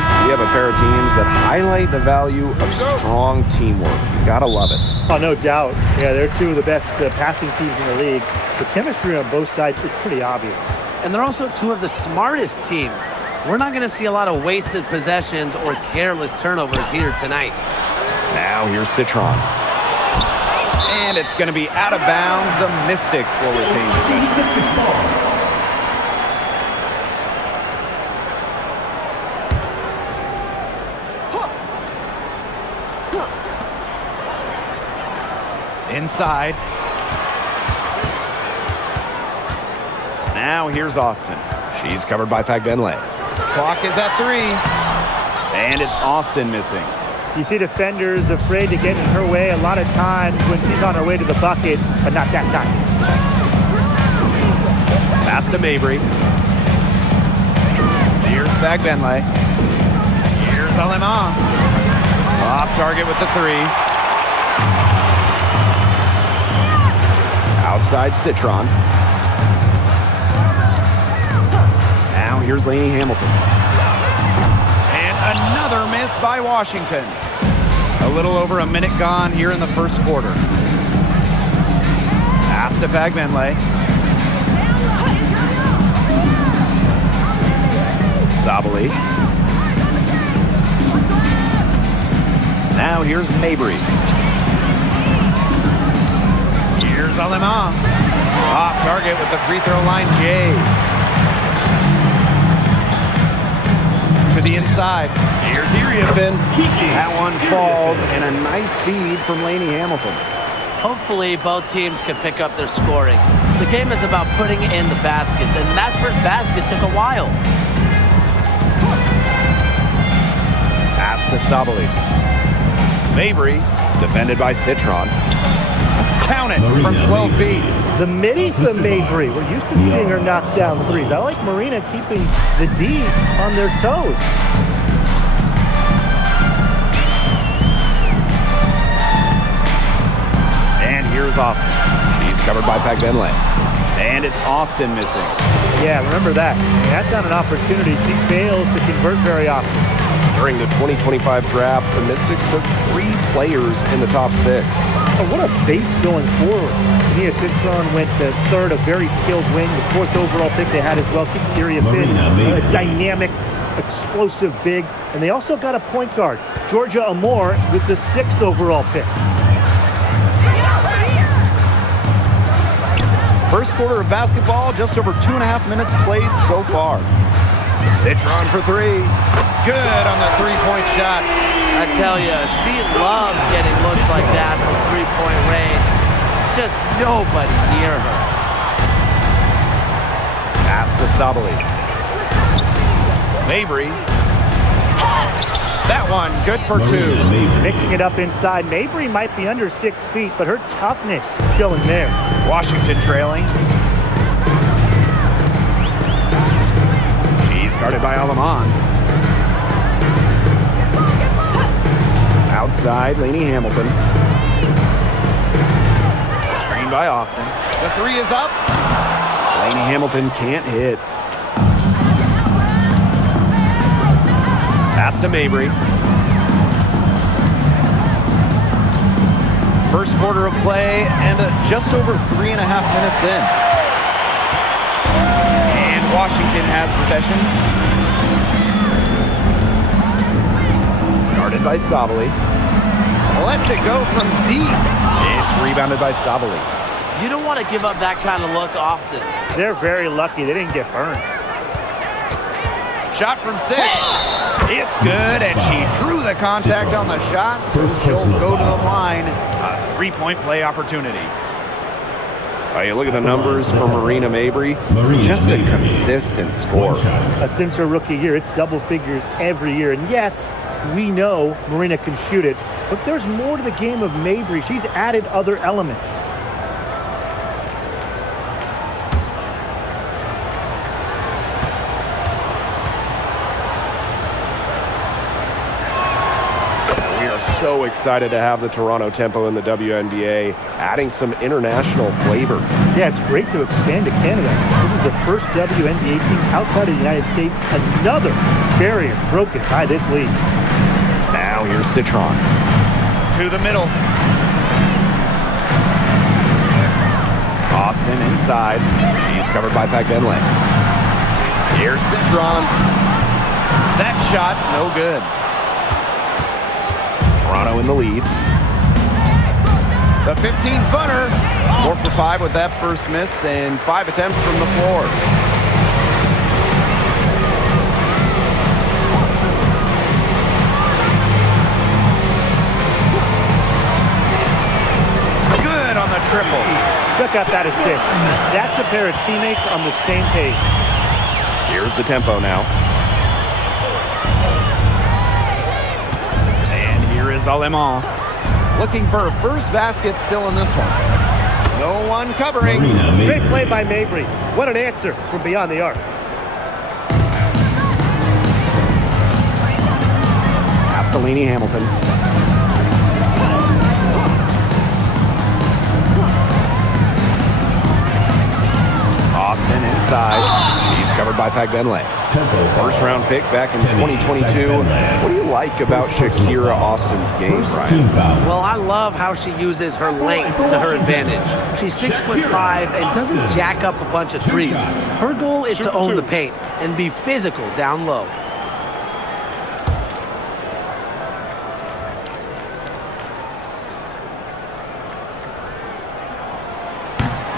Tonight, we have a pair of teams that highlight the value of strong teamwork. You gotta love it. Oh, no doubt. Yeah, they're two of the best passing teams in the league. The chemistry on both sides is pretty obvious. And they're also two of the smartest teams. We're not going to see a lot of wasted possessions or careless turnovers here tonight. Now here's Citron. And it's going to be out of bounds. The Mystics will retain possession. Inside. Now here's Austin. She's covered by Fagbenle. Clock is at 3. And it's Austin missing. You see defenders afraid to get in her way a lot of times when she's on her way to the bucket, but not that time. Pass to Mabry. Here's Fagbenle. Here's Alema. Off target with the 3. Outside Citron. Now here's Lainey Hamilton. And another miss by Washington. A little over a minute gone here in the first quarter. Pass to Fagbenle. Sabali. Now here's Mabry. Here's Alema. Off target with the free throw line, Jay. To the inside. Here's Iriafin. That one falls, and a nice feed from Lainey Hamilton. Hopefully, both teams can pick up their scoring. The game is about putting it in the basket, and that first basket took a while. Pass to Sabali. Mabry, defended by Citron. Count it from 12 feet. The middies to Mabry. We're used to seeing her knock down threes. I like Marina keeping the D on their toes. And here's Austin. He's covered by Fagbenle. And it's Austin missing. Yeah, remember that. That's not an opportunity. She fails to convert very often. During the 2025 draft, the Mystics took 3 players in the top 6. Oh, what a base going forward. Nia Citron went to 3rd, a very skilled wing. The 4th overall pick they had as well. Keep Iriafin, a dynamic, explosive big. And they also got a point guard, Georgia Amore, with the 6th overall pick. First quarter of basketball, just over 2.5 minutes played so far. Citron for 3. Good on the 3-point shot. I tell you, she loves getting looks like that from 3-point range. Just nobody near her. Pass to Sabali. Mabry. That one, good for 2. Mixing it up inside. Mabry might be under 6 feet, but her toughness showing there. Washington trailing. She's guarded by Aleman. Outside, Lainey Hamilton. Screened by Austin. The 3 is up. Lainey Hamilton can't hit. Pass to Mabry. First quarter of play and just over 3.5 minutes in. And Washington has possession. Guarded by Sabali. Lets it go from deep. It's rebounded by Sabali. You don't want to give up that kind of look often. They're very lucky they didn't get burned. Shot from 6. It's good, and she drew the contact on the shot, so she'll go to the line. A 3-point play opportunity. You look at the numbers for Marina Mabry. Just a consistent score. Since her rookie year, it's double figures every year. And yes, we know Marina can shoot it, but there's more to the game of Mabry. She's added other elements. We are so excited to have the Toronto Tempo in the WNBA, adding some international flavor. Yeah, it's great to expand to Canada. This is is the first WNBA team outside of the United States. Another barrier broken by this league. Now here's Citron. To the middle. Austin inside. She's covered by Fagbenle. Here's Citron. That shot, no good. Toronto in the lead. The 15-footer. 4 for 5 with that first miss and 5 attempts from the floor. Good on the triple. Check out that assist. That's a pair of teammates on the same page. Here's the tempo now. And here is Alemán. Looking for a first basket still in this one. No one covering. Great play by Mabry. What an answer from beyond the arc. Castellini Hamilton. Austin inside. She's covered by Fagbenle. First round pick back in 2022. What do you like about Shakira Austin's game, Ryan? Well, I love how she uses her length to her advantage. She's 6'5" and doesn't jack up a bunch of threes. Her goal is to own the paint and be physical down low.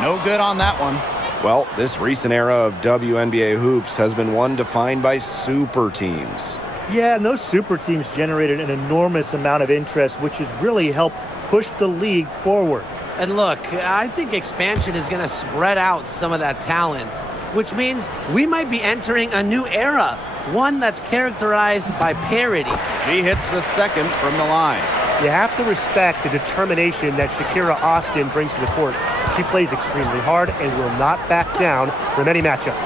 No good on that one. Well, this recent era of WNBA hoops has been one defined by super teams. Yeah, and those super teams generated an enormous amount of interest, which has really helped push the league forward. And look, I think expansion is going to spread out some of that talent, which means we might be entering a new era, one that's characterized by parity. He hits the second from the line. You have to respect the determination that Shakira Austin brings to the court. She plays extremely hard and will not back down from any matchup.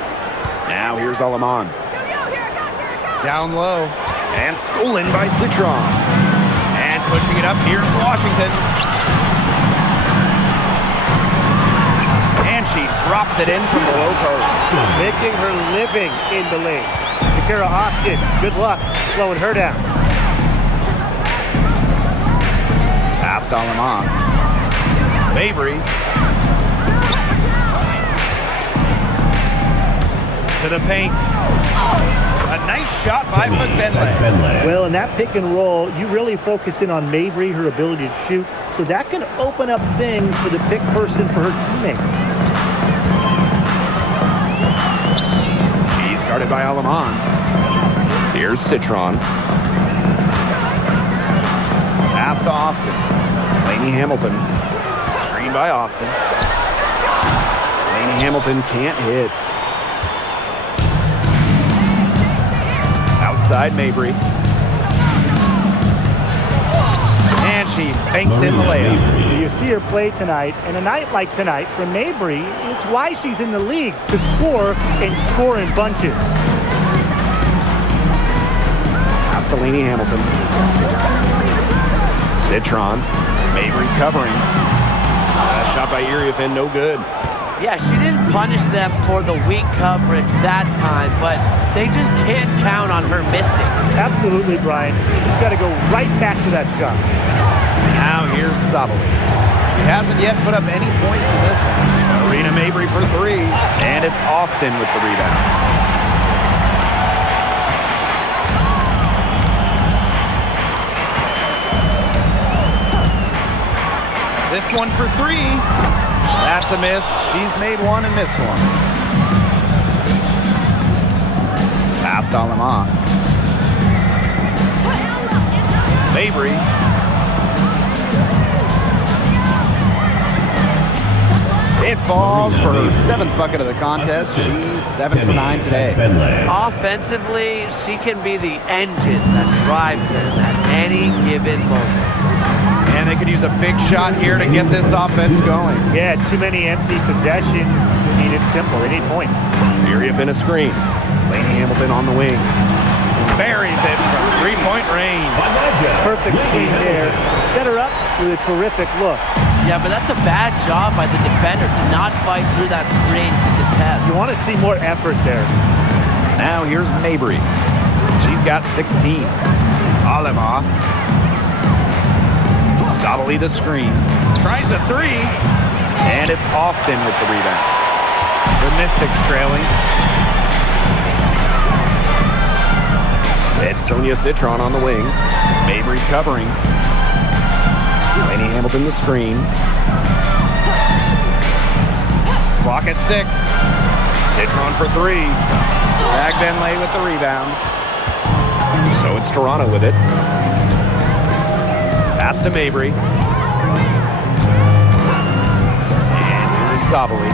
Now here's Alemán. Down low. And stolen by Citron. And pushing it up, here's Washington. And she drops it in from the low post. Making her living in the lane. Shakira Austin, good luck slowing her down. Past Alemán. Mabry. To the paint. A nice shot by Fagbenle. Well, in that pick and roll, you really focus in on Mabry, her ability to shoot, so that can open up things for the pick person for her teammate. He's guarded by Alemán. Here's Citron. Pass to Austin. Laney Hamilton. Screen by Austin. Laney Hamilton can't hit. Outside Mabry. And she banks in the layup. You see her play tonight, and a night like tonight from Mabry, it's why she's in the league, to score and score in bunches. Castellini Hamilton. Citron. Mabry covering. Shot by Iriafin, no good. Yeah, she didn't punish them for the weak coverage that time, but they just can't count on her missing. Absolutely, Brian. She's got to go right back to that shot. Now here's Sabali. He hasn't yet put up any points in this one. Marina Mabry for 3, and it's Austin with the rebound. This one for 3. That's a miss. She's made one and missed one. Past Alemán. Mabry. It falls for her 7th bucket of the contest. She's 7 for 9 today. Offensively, she can be the engine that drives them at any given moment. And they could use a big shot here to get this offense going. Yeah, too many empty possessions. I mean, it's simple. They need points. Iriafin a screen. Laney Hamilton on the wing. Buries it from 3-point range. Perfect screen there. Set her up with a terrific look. Yeah, but that's a bad job by the defender to not fight through that screen to contest. You want to see more effort there. Now here's Mabry. She's got 16. Alema. Solidly the screen. Tries a three. And it's Austin with the rebound. The Mystics trailing. It's Sonia Citron on the wing. Mabry covering. Laney Hamilton the screen. Clock at 6. Citron for 3. Agbenlay with the rebound. So it's Toronto with it. Pass to Mabry. And here's Sabali.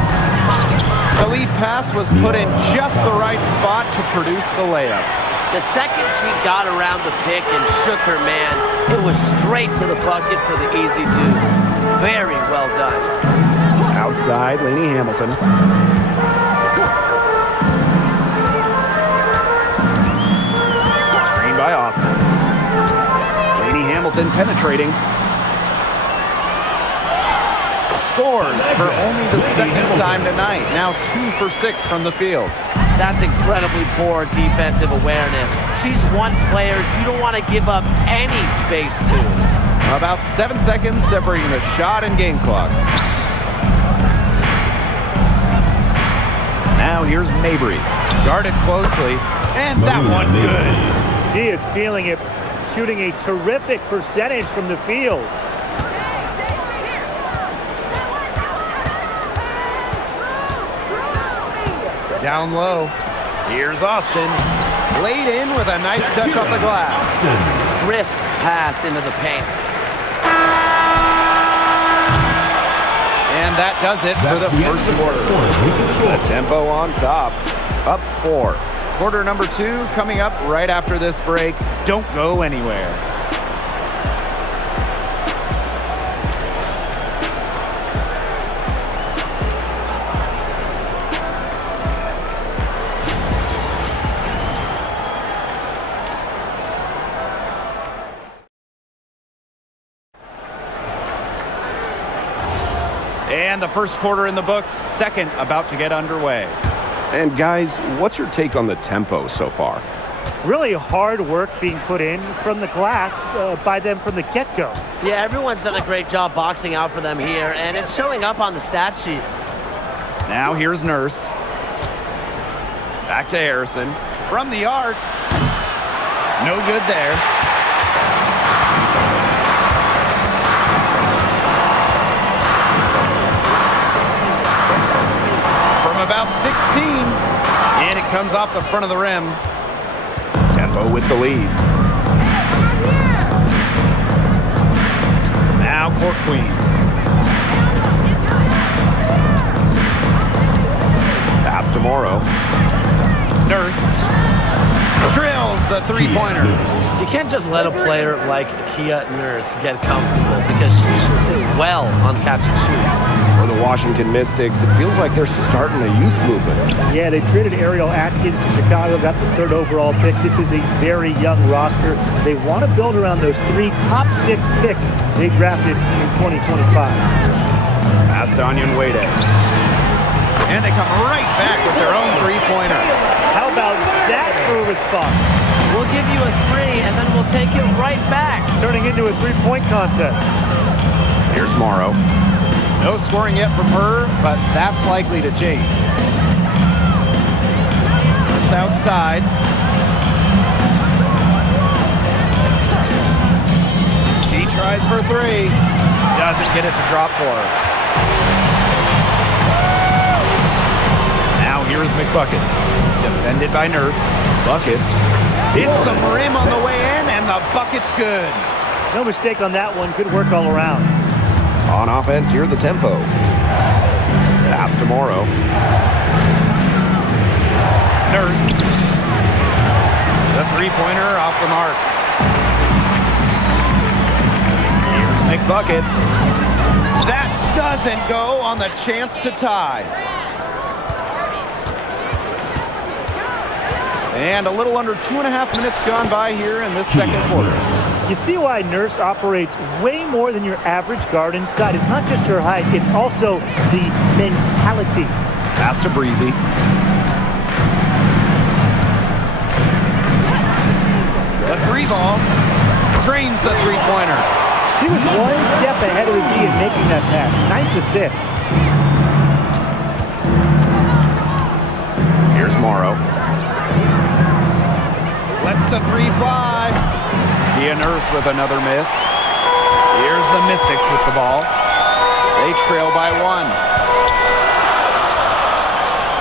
The lead pass was put in just the right spot to produce the layup. The second she got around the pick and shook her man, it was straight to the bucket for the easy deuce. Very well done. Outside, Laney Hamilton. Screen by Austin. Laney Hamilton penetrating. Scores for only the second time tonight. Now 2 for 6 from the field. That's incredibly poor defensive awareness. She's one player you don't want to give up any space to. About 7 seconds separating the shot and game clocks. Now here's Mabry. Guarded closely, and that one good. She is feeling it, shooting a terrific percentage from the field. Down low. Here's Austin. Laid in with a nice touch off the glass. Crisp pass into the paint. And that does it for the first quarter. The tempo on top. Up 4. Quarter number 2 coming up right after this break. Don't go anywhere. And the first quarter in the books, second about to get underway. And guys, what's your take on the tempo so far? Really hard work being put in from the glass by them from the get-go. Yeah, everyone's done a great job boxing out for them here, and it's showing up on the stat sheet. Now here's Nurse. Back to Harrison. From the arc. No good there. About 16, and it comes off the front of the rim. Tempo with the lead. Now Court Queen. Pass to Morrow. Nurse drills the three-pointer. You can't just let a player like Kia Nurse get comfortable because she shoots it well on catch and shoots. For the Washington Mystics, it feels like they're starting a youth movement. Yeah, they traded Ariel Atkins to Chicago, got the 3rd overall pick. This is a very young roster. They want to build around those 3 top 6 picks they drafted in 2025. Pass to Onion Wade. And they come right back with their own three-pointer. How about that for a response? We'll give you a 3, and then we'll take it right back. Turning into a 3-point contest. Here's Morrow. No scoring yet from her, but that's likely to change. It's outside. She tries for 3. Doesn't get it to drop for her. Now here's McBuckets. Defended by Nurse. Buckets. Hits some rim on the way in, and the bucket's good. No mistake on that one. Good work all around. On offense, here the tempo. Pass to Morrow. Nurse. The three-pointer off the mark. Here's McBuckets. That doesn't go on the chance to tie. And a little under 2.5 minutes gone by here in this second quarter. You see why Nurse operates way more than your average guard inside. It's not just her height, it's also the mentality. Pass to Breezy. The 3-ball. Drains the three-pointer. He was one step ahead of the D in making that pass. Nice assist. Here's Morrow. Lets the 3 fly. The Nurse with another miss. Here's the Mystics with the ball. They trail by 1.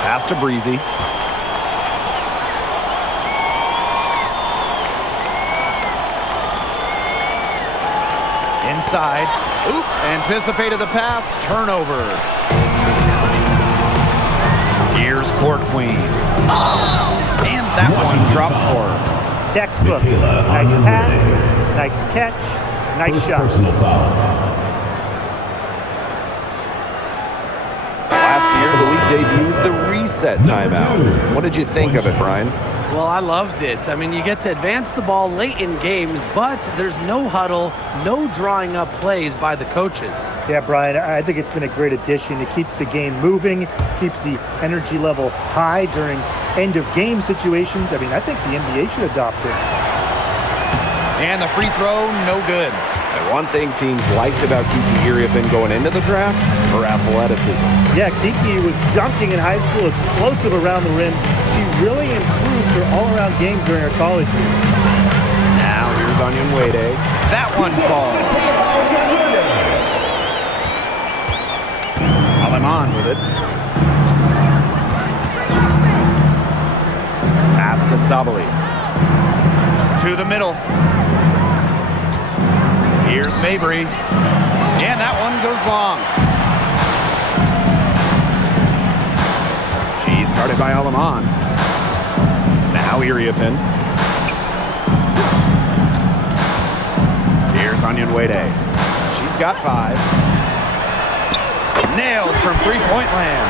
Pass to Breezy. Inside. Oop, anticipated the pass. Turnover. Here's Court Queen. And that one drops for her. Textbook. Nice pass, nice catch, nice shot. Last year, the league debuted the reset timeout. What did you think of it, Brian? Well, I loved it. I mean, you get to advance the ball late in games, but there's no huddle, no drawing up plays by the coaches. Yeah, Brian, I think it's been a great addition. It keeps the game moving, keeps the energy level high during end-of-game situations. I mean, I think the NBA should adopt it. And the free throw, no good. And one thing teams liked about Kiki Iriafen going into the draft, her athleticism. Yeah, Kiki was dunking in high school, explosive around the rim. She really improved her all-around game during her college years. Now here's Onion Wade. That one falls. Aleman with it. Pass to Sabali. To the middle. Here's Mabry. And that one goes long. She's guarded by Aleman. Now Iriafen. Here's Onion Wade. She's got 5. Nailed from three-point land.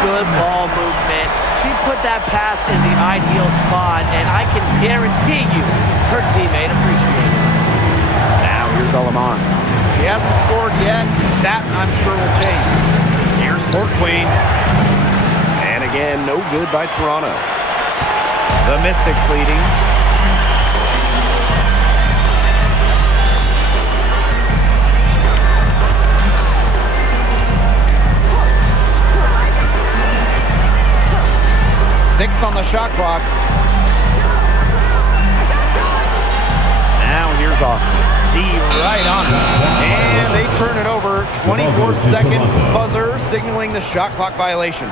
Good ball movement. She put that pass in the ideal spot, and I can guarantee you her teammate appreciated it. Now here's Aleman. She hasn't scored yet. That, I'm sure, will change. Here's Court Queen. And again, no good by Toronto. The Mystics leading. Six on the shot clock. Now here's Austin. D right on it. And they turn it over. 24-second buzzer signaling the shot clock violation.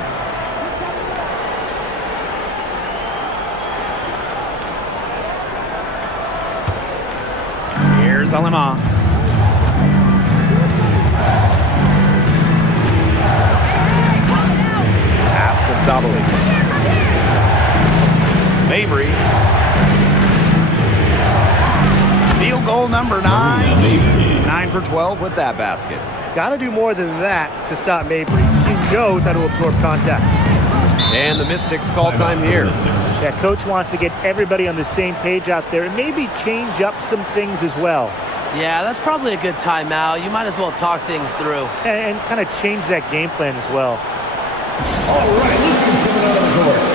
Here's Aleman. Pass to Sabali. Mabry. Field goal number 9. She's 9 for 12 with that basket. Got to do more than that to stop Mabry. She knows how to absorb contact. And the Mystics call time here. Yeah, coach wants to get everybody on the same page out there and maybe change up some things as well. Yeah, that's probably a good timeout. You might as well talk things through. And kind of change that game plan as well. All right, who's coming out on the court?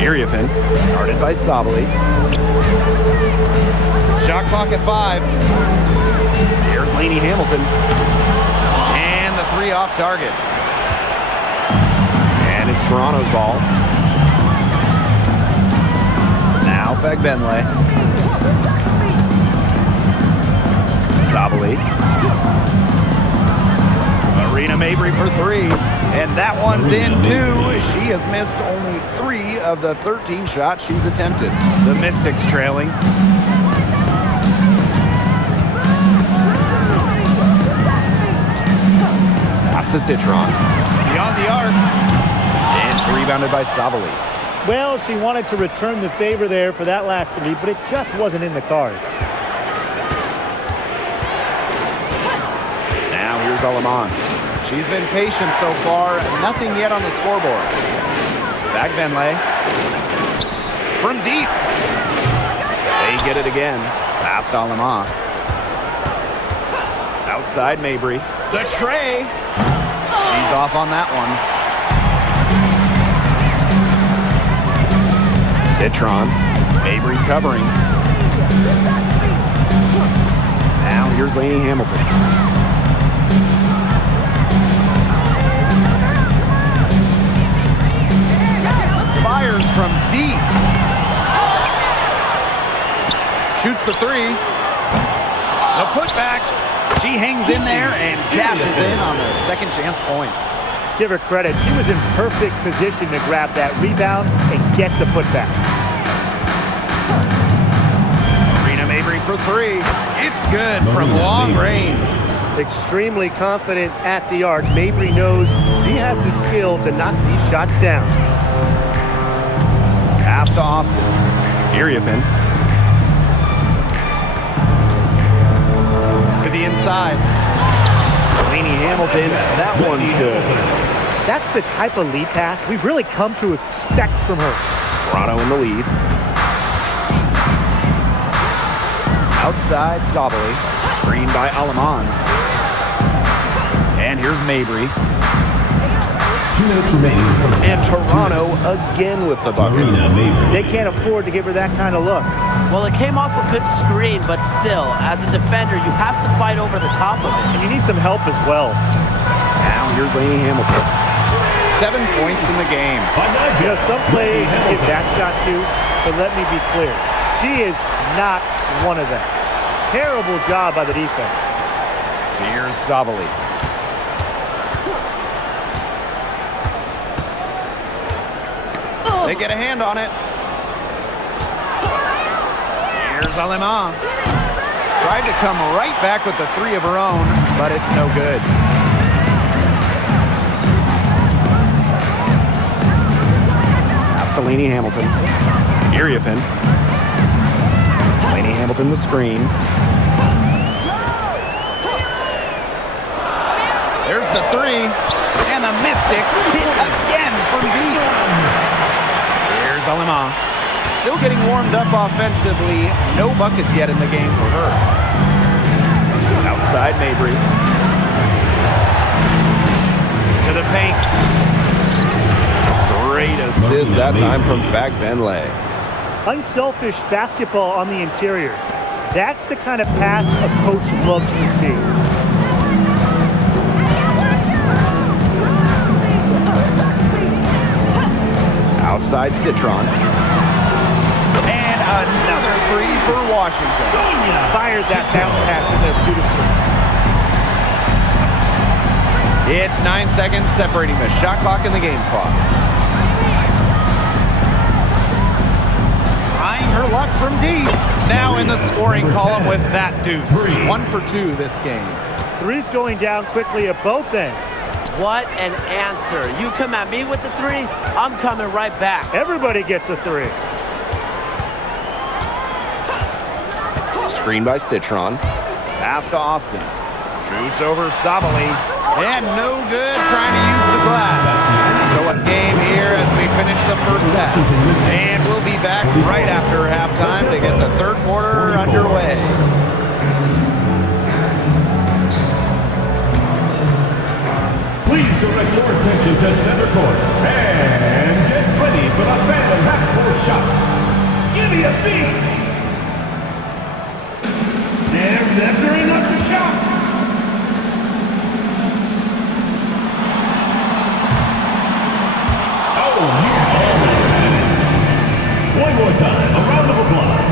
Iriafen, guarded by Sabali. Shot clock at 5. Here's Lainey Hamilton. And the 3 off target. And it's Toronto's ball. Now Fagbenle. Sabali. Marina Mabry for 3. And that one's in 2. She has missed only 3 of the 13 shots she's attempted. The Mystics trailing. Pass to Citron. Beyond the arc. It's rebounded by Sabali. Well, she wanted to return the favor there for that last three, but it just wasn't in the cards. Now here's Aleman. She's been patient so far. Nothing yet on the scoreboard. Back Benlay. From deep. They get it again. Past Aleman. Outside Mabry. The tray. She's off on that one. Citron. Mabry covering. Now here's Lainey Hamilton. Fires from deep. Shoots the three. The putback. She hangs in there and cashes in on the second chance points. Give her credit. She was in perfect position to grab that rebound and get the putback. Marina Mabry for three. It's good from long range. Extremely confident at the arc. Mabry knows she has the skill to knock these shots down. Pass to Austin. Iriafin. To the inside. Lainey Hamilton. That one's good. That's the type of lead pass we've really come to expect from her. Toronto in the lead. Outside Sabali. Screened by Aleman. And here's Mabry. 2 minutes remaining. And Toronto again with the bucket. They can't afford to give her that kind of look. Well, it came off a good screen, but still, as a defender, you have to fight over the top of it. And you need some help as well. Now here's Lainey Hamilton. 7 points in the game. You know, some plays give that shot too, but let me be clear. She is not one of them. Terrible job by the defense. Here's Sabali. They get a hand on it. Here's Aleman. Tried to come right back with the three of her own, but it's no good. Pass to Lainey Hamilton. Iriafin. Lainey Hamilton the screen. There's the three. And the miss six. Hit again from deep. Here's Aleman. Still getting warmed up offensively. No buckets yet in the game for her. Outside Mabry. To the paint. Great assist that time from Fag Benlay. Unselfish basketball on the interior. That's the kind of pass a coach loves to see. Outside Citron. And another three for Washington. Fired that bounce pass in there beautifully. It's 9 seconds separating the shot clock and the game clock. Trying her luck from deep. Now in the scoring column with that deuce. 1 for 2 this game. Three's going down quickly at both ends. What an answer. You come at me with the three, I'm coming right back. Everybody gets a three. Screen by Citron. Pass to Austin. Shoots over Sabali. And no good trying to use the glass. So a game here as we finish the first half. And we'll be back right after halftime to get the third quarter underway. Please direct your attention to center court and get ready for the Phantom half-court shot. Give me a beat. They're measuring up the shot. Oh, yeah, almost had it. One more time, a round of applause.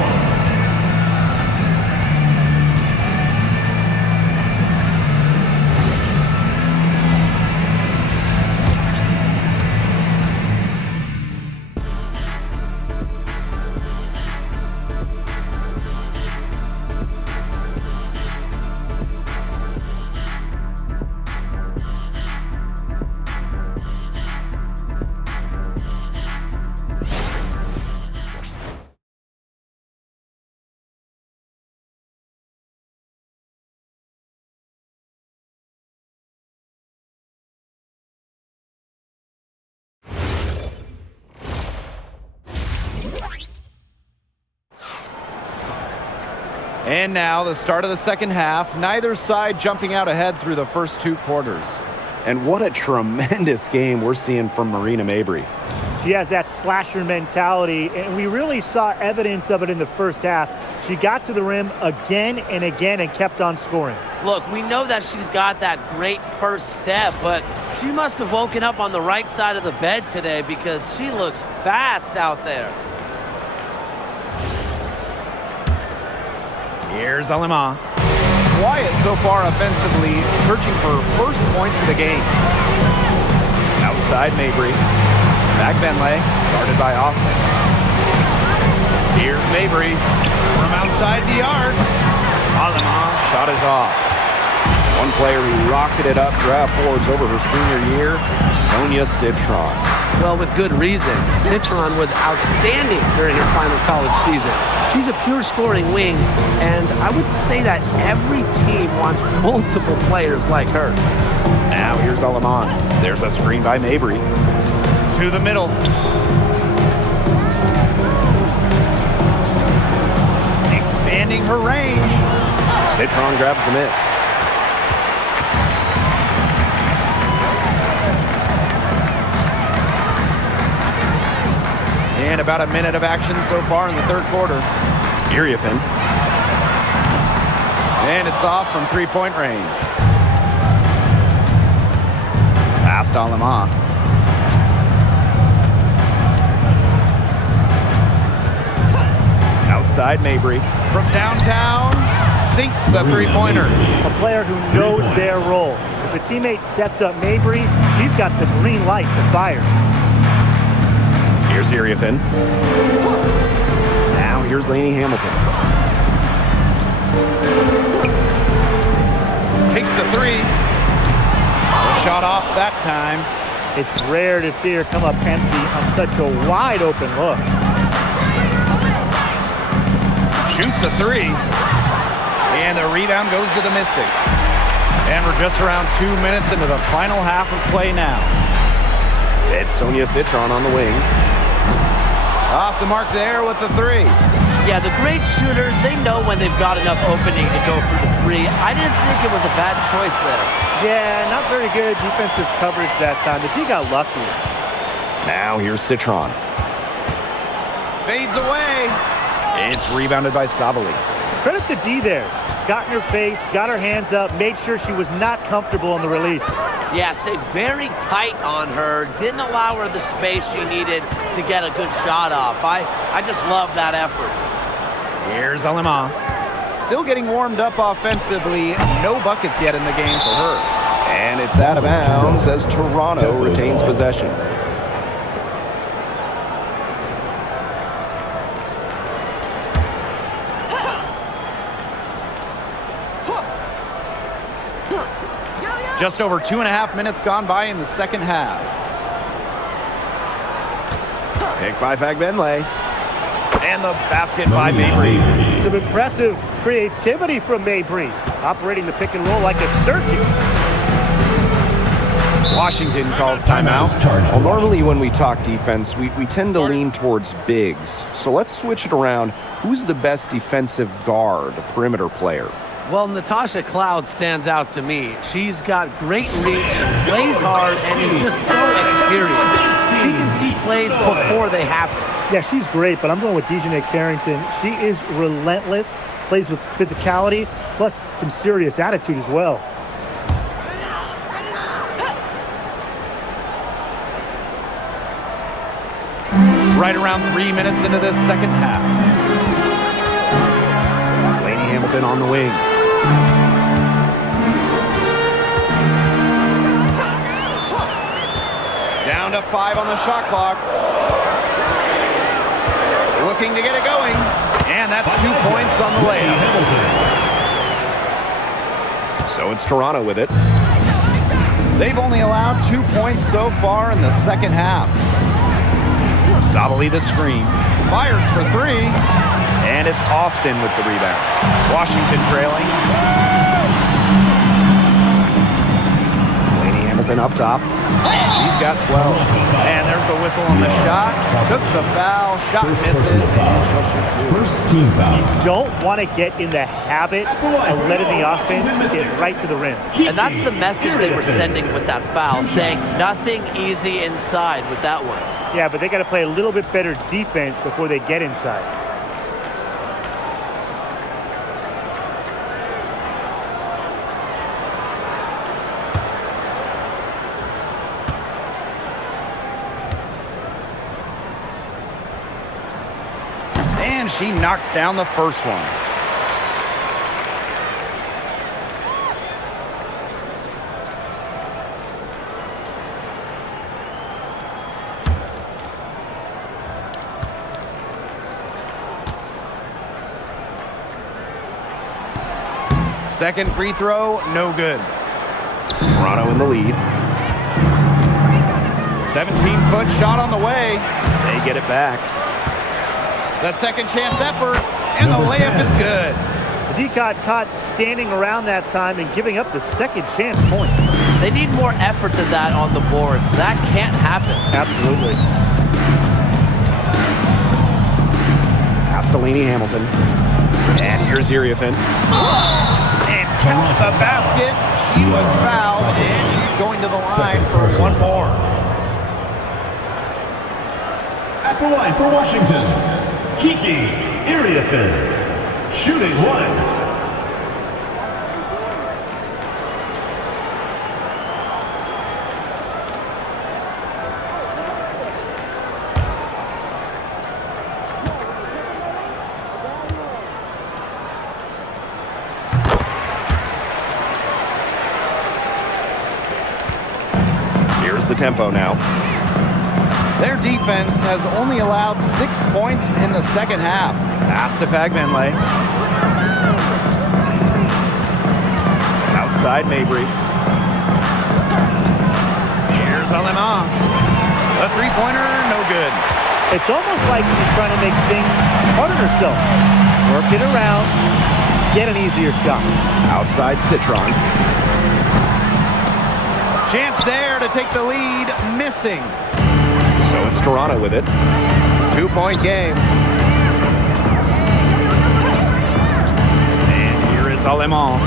And now the start of the second half. Neither side jumping out ahead through the first 2 quarters. And what a tremendous game we're seeing from Marina Mabrey. She has that slasher mentality, and we really saw evidence of it in the first half. She got to the rim again and again and kept on scoring. Look, we know that she's got that great first step, but she must have woken up on the right side of the bed today because she looks fast out there. Here's Alima. Quiet so far offensively, searching for first points of the game. Outside Mabrey. Back Benley, guarded by Austin. Here's Mabrey from outside the arc. Alima, shot is off. One player who rocketed up draft boards over her senior year, Sonia Citron. Well, with good reason. Citron was outstanding during her final college season. She's a pure scoring wing, and I would say that every team wants multiple players like her. Now here's Alaman. There's a screen by Mabrey. To the middle. Expanding her range. Citron grabs the miss. And about a minute of action so far in the third quarter. Iriafin. And it's off from 3-point range. Past Alama. Outside Mabrey. From downtown, sinks the three-pointer. A player who knows their role. If a teammate sets up Mabrey, she's got the green light to fire. Here's Iriafin. Now here's Lainey Hamilton. Takes the three. A shot off that time. It's rare to see her come up empty on such a wide open look. Shoots a three. And the rebound goes to the Mystics. And we're just around 2 minutes into the final half of play now. It's Sonia Citron on the wing. Off the mark there with the three. Yeah, the great shooters, they know when they've got enough opening to go for the three. I didn't think it was a bad choice there. Yeah, not very good defensive coverage that time. The D got lucky. Now here's Citron. Fades away. It's rebounded by Sabali. Credit the D there. Got in her face, got her hands up, made sure she was not comfortable on the release. Yeah, stayed very tight on her. Didn't allow her the space she needed to get a good shot off. I just love that effort. Here's Alima. Still getting warmed up offensively. No buckets yet in the game for her. And it's out of bounds as Toronto retains possession. Just over 2.5 minutes gone by in the second half. Picked by Fagbenle. And the basket by Mabrey. Some impressive creativity from Mabrey. Operating the pick and roll like a surgeon. Washington calls timeout. Well, normally when we talk defense, we tend to lean towards bigs. So let's switch it around. Who's the best defensive guard, perimeter player? Well, Natasha Cloud stands out to me. She's got great reach, plays hard, and is just so experienced. She can see plays before they happen. Yeah, she's great, but I'm going with Dejanay Carrington. She is relentless, plays with physicality, plus some serious attitude as well. Right around 3 minutes into this second half. Lainey Hamilton on the wing. Down to 5 on the shot clock. Looking to get it going. And that's 2 points on the layup. So it's Toronto with it. They've only allowed 2 points so far in the second half. Sabali the screen. Fires for three. And it's Austin with the rebound. Washington trailing. Hamilton up top. She's got 12. And there's the whistle on the shot. Took the foul. Shot misses. First team foul. Don't want to get in the habit of letting the offense get right to the rim. And that's the message they were sending with that foul, saying nothing easy inside with that one. Yeah, but they got to play a little bit better defense before they get inside. And she knocks down the first one. Second free throw, no good. Toronto in the lead. 17-foot shot on the way. They get it back. The second chance effort, and the layup is good. He got caught standing around that time and giving up the second chance point. They need more effort than that on the boards. That can't happen. Absolutely. Castellini Hamilton. And here's Iriafin. And count the basket. She was fouled, and she's going to the line for one more. At the line for Washington, Kiki Iriafin, shooting one. Here's the tempo now. Their defense has only allowed 6 points in the second half. Pass to Fagbenle. Outside Mabry. Here's Alema. A three-pointer, no good. It's almost like she's trying to make things hard on herself. Work it around, get an easier shot. Outside Citron. Chance there to take the lead, missing. So it's Toronto with it. 2-point game. And here is Alema.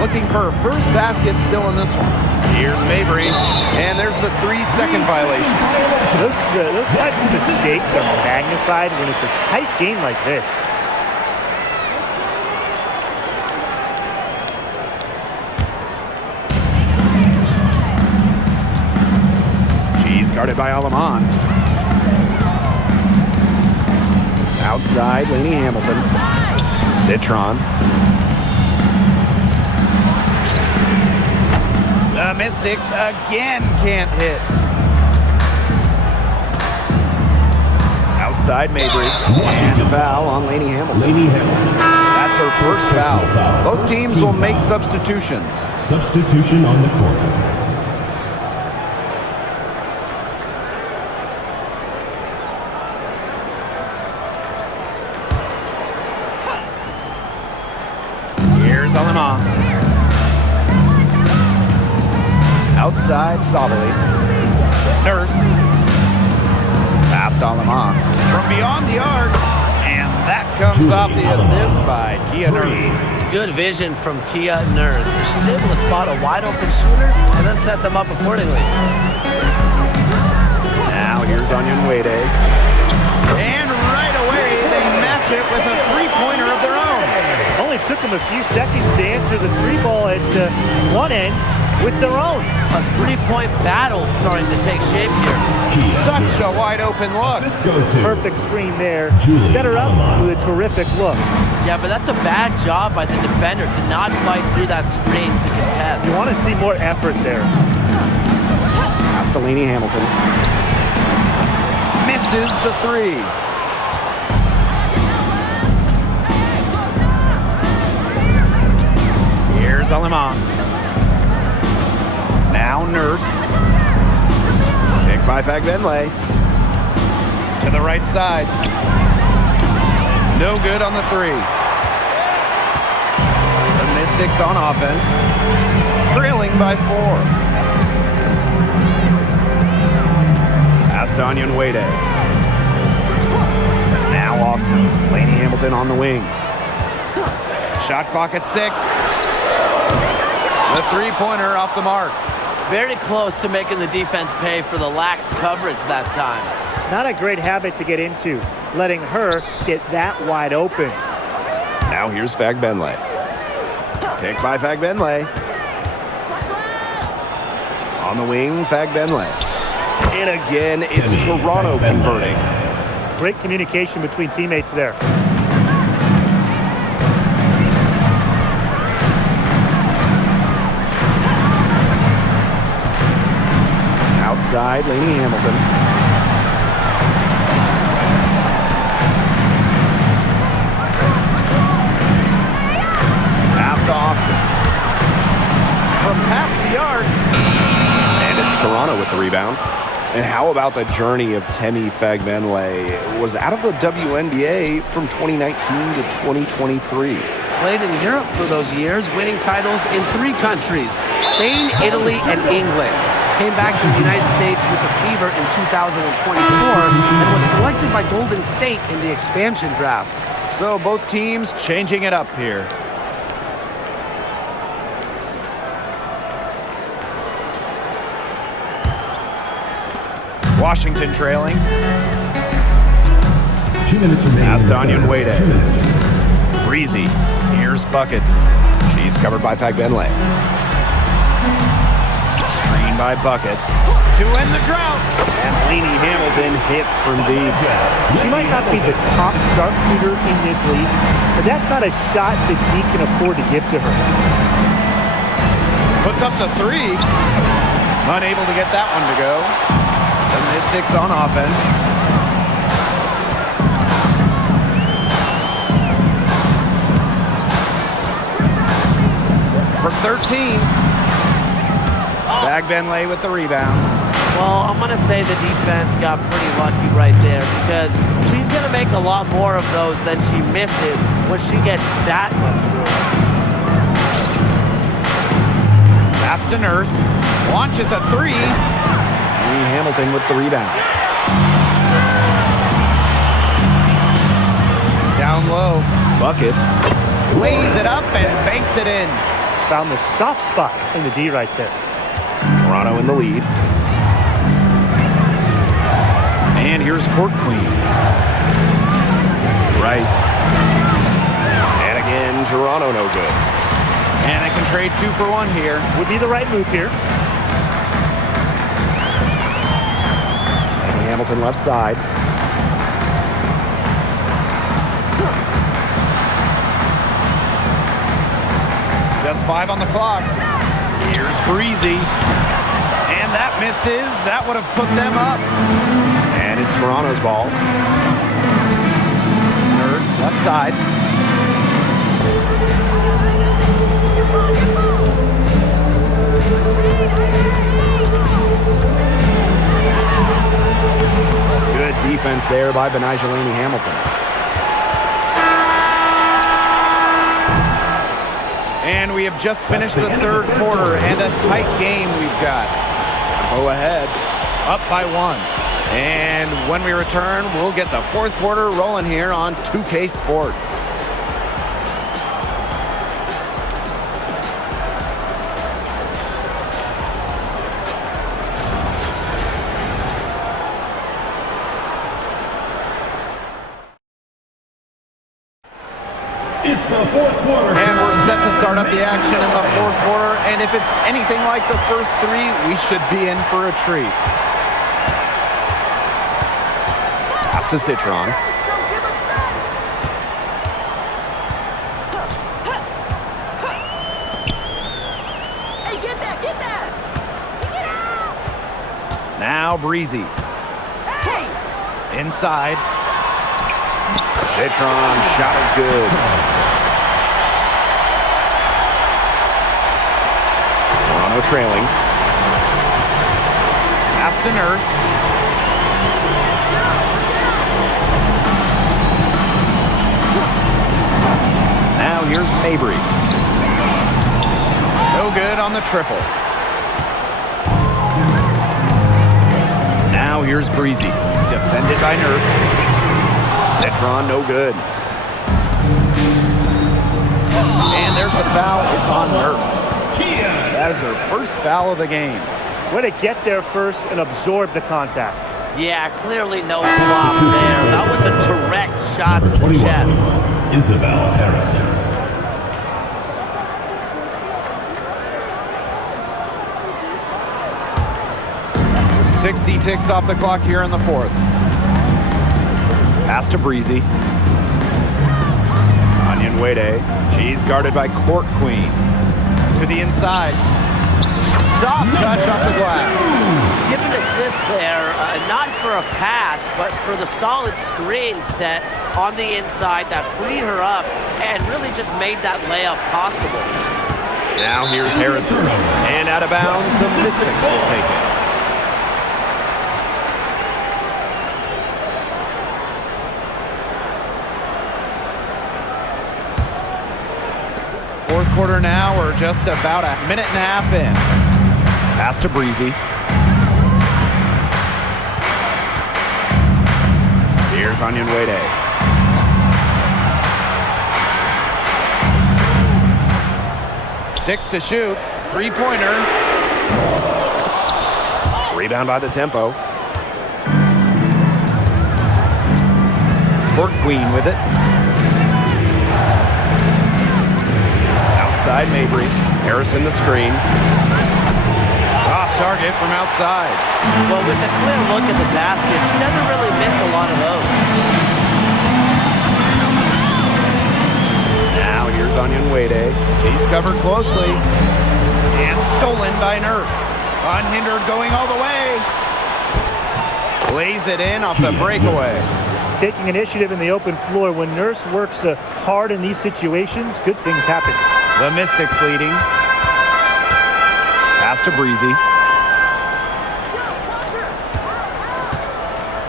Looking for her first basket still in this one. Here's Mabry. And there's the 3-second violation. Those types of mistakes are magnified when it's a tight game like this. Guarded by Aleman. Outside, Lainey Hamilton. Citron. The Mystics again can't hit. Outside, Mabry. And a foul on Lainey Hamilton. That's her first foul. Both teams will make substitutions. Substitution on the court. Alema. Outside, Sabali. Nurse. Past Alema. From beyond the arc. And that comes off the assist by Kia Nurse. Good vision from Kia Nurse. So she's able to spot a wide open shooter and then set them up accordingly. Now here's Onion Wade. And right away they mess it with a three-pointer of their own. Only took them a few seconds to answer the three ball at one end with their own. A three-point battle starting to take shape here. Such a wide open look. Perfect screen there. Set her up with a terrific look. Yeah, but that's a bad job by the defender to not fight through that screen to contest. You want to see more effort there. Castellini Hamilton. Misses the three. Here's Alema. Now Nurse. Picked by Fagbenle. To the right side. No good on the three. The Mystics on offense. Trailing by 4. Pass to Onyenwede. Now Austin. Laney Hamilton on the wing. Shot clock at 6. The three-pointer off the mark. Very close to making the defense pay for the lax coverage that time. Not a great habit to get into, letting her get that wide open. Now here's Fagbenle. Picked by Fagbenle. On the wing, Fagbenle. And again, it's Toronto converting. Great communication between teammates there. Outside, Laney Hamilton. Pass to Austin. From past the arc. And it's Toronto with the rebound. And how about the journey of Temi Fagbenle? Was out of the WNBA from 2019 to 2023. Played in Europe for those years, winning titles in 3 countries, Spain, Italy, and England. Came back to the United States with the Fever in 2024 and was selected by Golden State in the expansion draft. So both teams changing it up here. Washington trailing. 2 minutes remaining. Pass to Onyenwede. 2 minutes. Breezy. Here's Buckets. She's covered by Fagbenle. Screen by Buckets. To end the drought. And Laney Hamilton hits from deep. She might not be the top sharpshooter in this league, but that's not a shot that D can afford to give to her. Puts up the 3. Unable to get that one to go. The Mystics on offense. For 13. Fagbenle with the rebound. Well, I'm going to say the defense got pretty lucky right there because she's going to make a lot more of those than she misses when she gets that much room. Pass to Nurse. Launches a 3. Laney Hamilton with the rebound. Down low. Buckets. Lays it up and banks it in. Found the soft spot in the D right there. Toronto in the lead. And here's Court Queen. Rice. And again, Toronto no good. And they can trade 2 for 1 here. Would be the right move here. And Hamilton left side. Just 5 on the clock. Here's Breezy. And that misses. That would have put them up. And it's Toronto's ball. Nurse, left side. Good defense there by Benijah Laney Hamilton. And we have just finished the 3rd quarter, and a tight game we've got. Tempo ahead, up by 1. And when we return, we'll get the 4th quarter rolling here on 2K Sports. It's the 4th quarter. And we're set to start up the action in the 4th quarter. And if it's anything like the first 3, we should be in for a treat. Pass to Citron. Hey, get that! Get out! Now Breezy. Hey! Inside. Citron, shot is good. Toronto trailing. Pass to Nurse. Now here's Mabry. No good on the triple. Now here's Breezy. Defended by Nurse. Citron, no good. And there's the foul. It's on Nurse. That is her first foul of the game. Way to get there first and absorb the contact. Yeah, clearly no slop there. That was a direct shot to the chest. Isabel Harrison. 60 ticks off the clock here in the fourth. Pass to Breezy. Onion Wade. She's guarded by Court Queen. To the inside. Soft touch off the glass. Give an assist there, not for a pass, but for the solid screen set on the inside that freed her up and really just made that layup possible. Now here's Harrison. And out of bounds, the Mystics will take it. Fourth quarter now, we're just about a minute and a half in. Pass to Breezy. Here's Onion Wade. 6 to shoot. Three-pointer. Rebound by the Tempo. Court Queen with it. Outside Mabry. Harrison the screen. Off target from outside. Well, with a clear look at the basket, she doesn't really miss a lot of those. Now here's Onion Wade. She's covered closely. And stolen by Nurse. Unhindered going all the way. Lays it in off the breakaway. Taking initiative in the open floor. When Nurse works hard in these situations, good things happen. The Mystics leading. Pass to Breezy.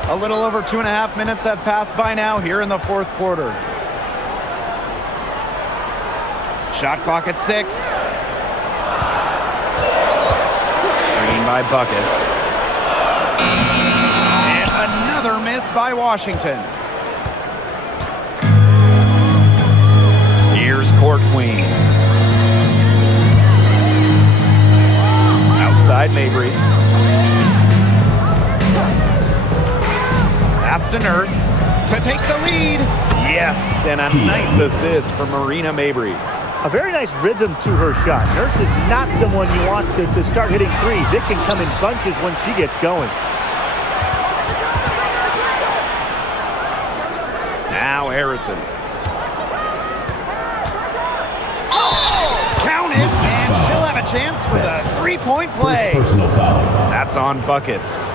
A little over 2.5 minutes have passed by now here in the fourth quarter. Shot clock at 6. Screen by Buckets. And another miss by Washington. Here's Court Queen. Outside Mabry. Pass to Nurse to take the lead. Yes, and a nice assist from Marina Mabry. A very nice rhythm to her shot. Nurse is not someone you want to start hitting threes. It can come in bunches when she gets going. Now Harrison. Count it, and she'll have a chance for the three-point play. Personal foul. That's on Buckets.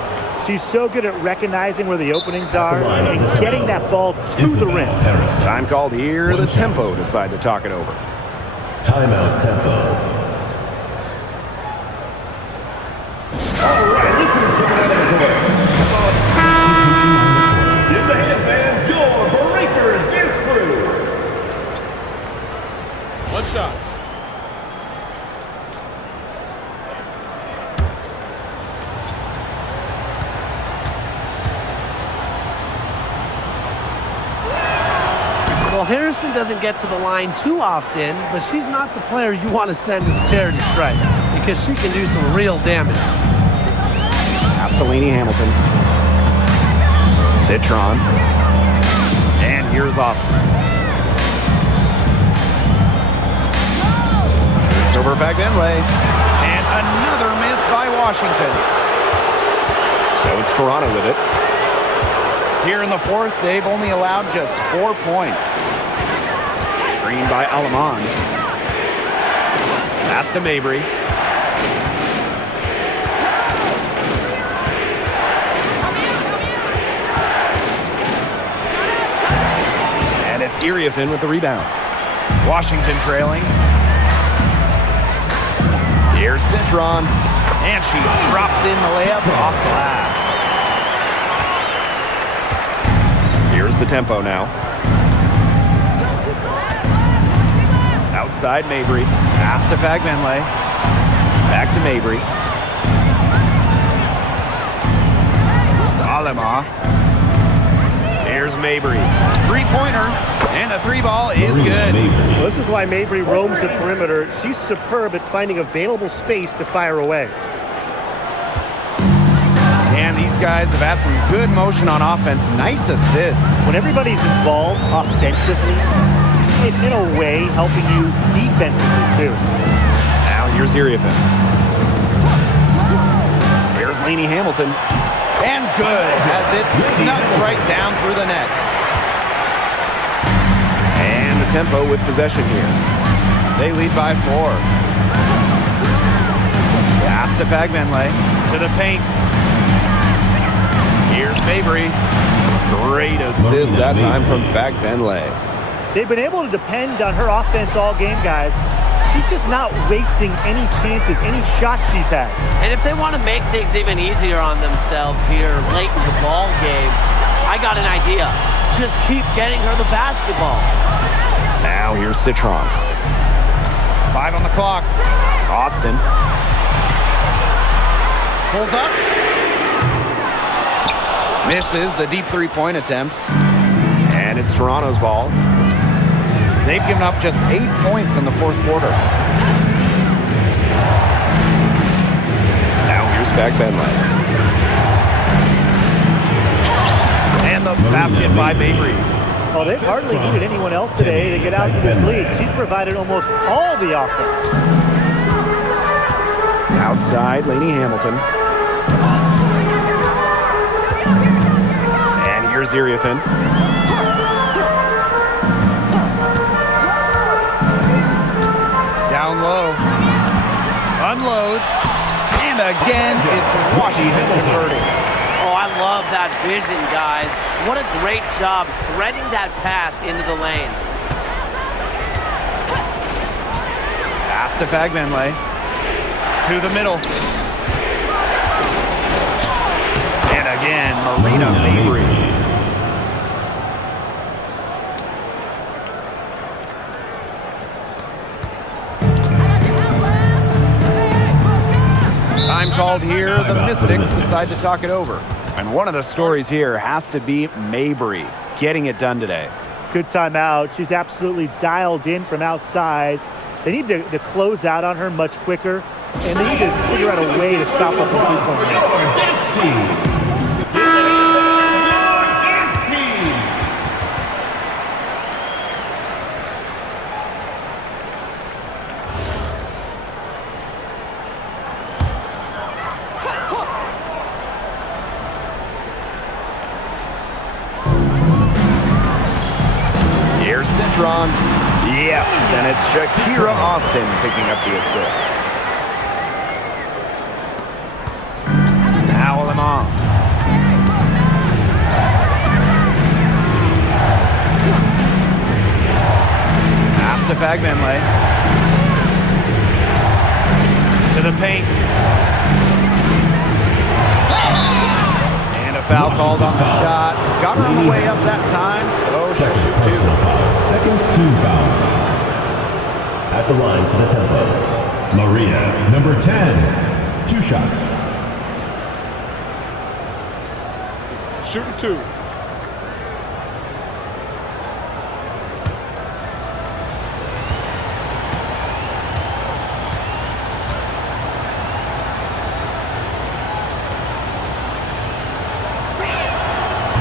She's so good at recognizing where the openings are and getting that ball to the rim. Harrison. Time called here. The Tempo decide to talk it over. Timeout Tempo. All right, this is getting out of the way. In the headbands, your Breakers dance crew. One shot. Well, Harrison doesn't get to the line too often, but she's not the player you want to send to the charity strike because she can do some real damage. Castellini Hamilton. Citron. And here's Austin. It's over Bagdenley. And another miss by Washington. So it's Toronto with it. Here in the fourth, they've only allowed just 4 points. Screen by Alaman. Pass to Mabry. And it's Iriafin with the rebound. Washington trailing. Here's Citron. And she drops in the layup off glass. Here's the Tempo now. Outside Mabry. Pass to Fagbenley. Back to Mabry. Alema. Here's Mabry. Three-pointer, and the three ball is good. Well, this is why Mabry roams the perimeter. She's superb at finding available space to fire away. And these guys have had some good motion on offense. Nice assists. When everybody's involved offensively, it's in a way helping you defensively too. Now here's Iriafin. Here's Lainey Hamilton. And good as it snugs right down through the net. And the tempo with possession here. They lead by 4. Pass to Fagbenle. To the paint. Here's Mabry. Great assist that time from Fagbenle. They've been able to depend on her offense all game, guys. She's just not wasting any chances, any shots she's had. And if they want to make things even easier on themselves here late in the ball game, I got an idea. Just keep getting her the basketball. Now here's Citron. 5 on the clock. Austin. Pulls up. Misses the deep three-point attempt. And it's Toronto's ball. They've given up just 8 points in the fourth quarter. Now here's Fagbenle. And the basket by Mabry. Well, they've hardly needed anyone else today to get out to this lead. She's provided almost all the offense. Outside, Lainey Hamilton. And here's Iriafin. Down low. Unloads. And again, it's Washington converting. Oh, I love that vision, guys. What a great job threading that pass into the lane. Pass to Fagbenle. To the middle. And again, Marina Mabry. Time called here. The Mystics decide to talk it over. And one of the stories here has to be Mabry getting it done today. Good timeout. She's absolutely dialed in from outside. They need to close out on her much quicker, and they need to figure out a way to stop her from three-point range. Here's Citron. Yes, and it's Shakira Austin picking up the assist. Now Alema. Pass to Fagbenle. To the paint. And a foul called on the shot. Got her on the way up that time, so Second personal foul. Second team foul. At the line for the tempo, Maria, number 10. 2 shots. Shooting 2.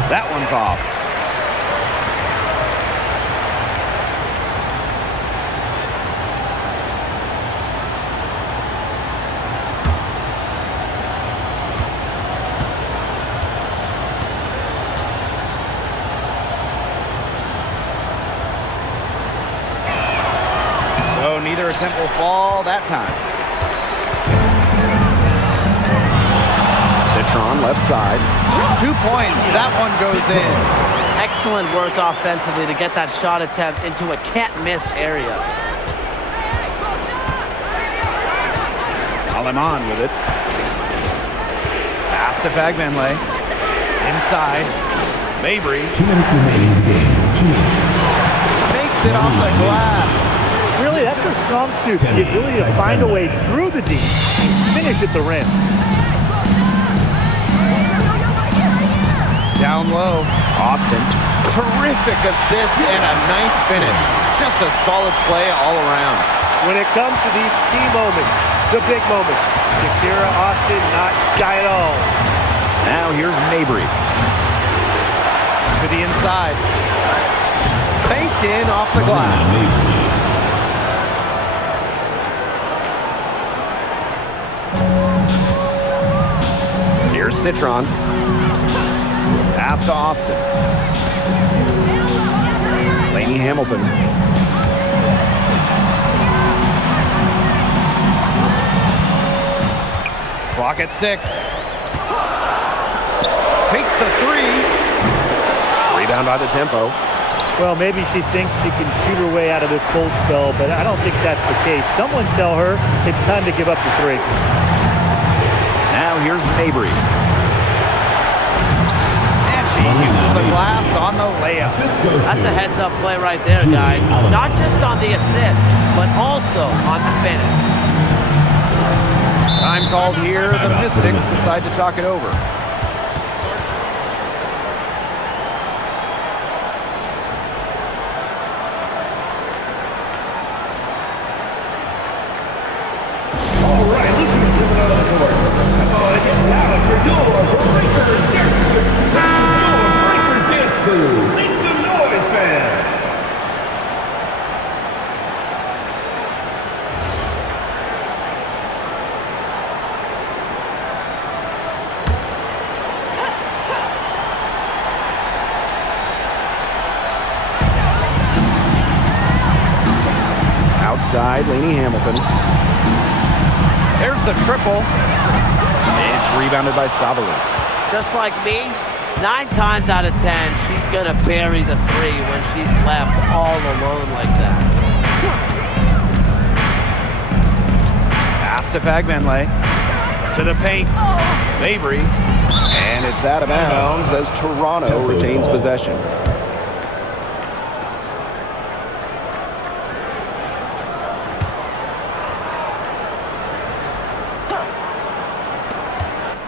that one's off. So neither attempt will fall that time. Citron left side. 2 points. That one goes in. Excellent work offensively to get that shot attempt into a can't-miss area. Aleman with it. Pass to Fagbenle. Inside. Mabry 2 minutes remaining in the game. 2 minutes. makes it off the glass. Really, that's her strong suit, the ability to find a way through the D and finish at the rim. Down low. Austin. Terrific assist and a nice finish. Just a solid play all around. When it comes to these key moments, the big moments, Shakira Austin not shy at all. Now here's Mabry. To the inside. Banked in off the glass. Here's Citron. Pass to Austin. Lainey Hamilton. Clock at 6. Takes the 3. Rebound by the tempo. Well, maybe she thinks she can shoot her way out of this cold spell, but I don't think that's the case. Someone tell her it's time to give up the 3. Now here's Mabry. And she uses the glass on the layup. That's a heads-up play right there, guys. Not just on the assist, but also on the finish. Time called here. The Mystics decide to talk it over. Outside, Lainey Hamilton. There's the triple. It's rebounded by Sabali. Just like me, 9 times out of 10, she's going to bury the 3 when she's left all alone like that. Pass to Fagbenle. To the paint. Mabry. And it's out of bounds as Toronto retains possession.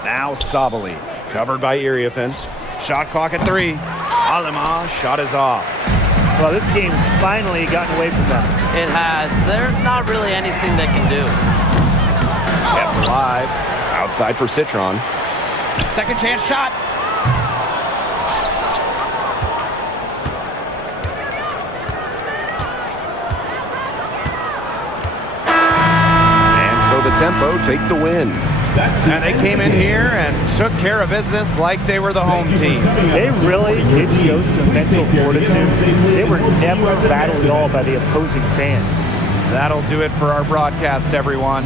Now Sabali, covered by Iriafen. Shot clock at 3. Alima, shot is off. Well, this game's finally gotten away from them. It has. There's not really anything they can do. Kept alive. Outside for Citron. Second chance shot. And so the Tempo take the win. And they came in here and took care of business like they were the home team. They really did show some mental fortitude. They were never battled at all by the opposing fans. That'll do it for our broadcast, everyone.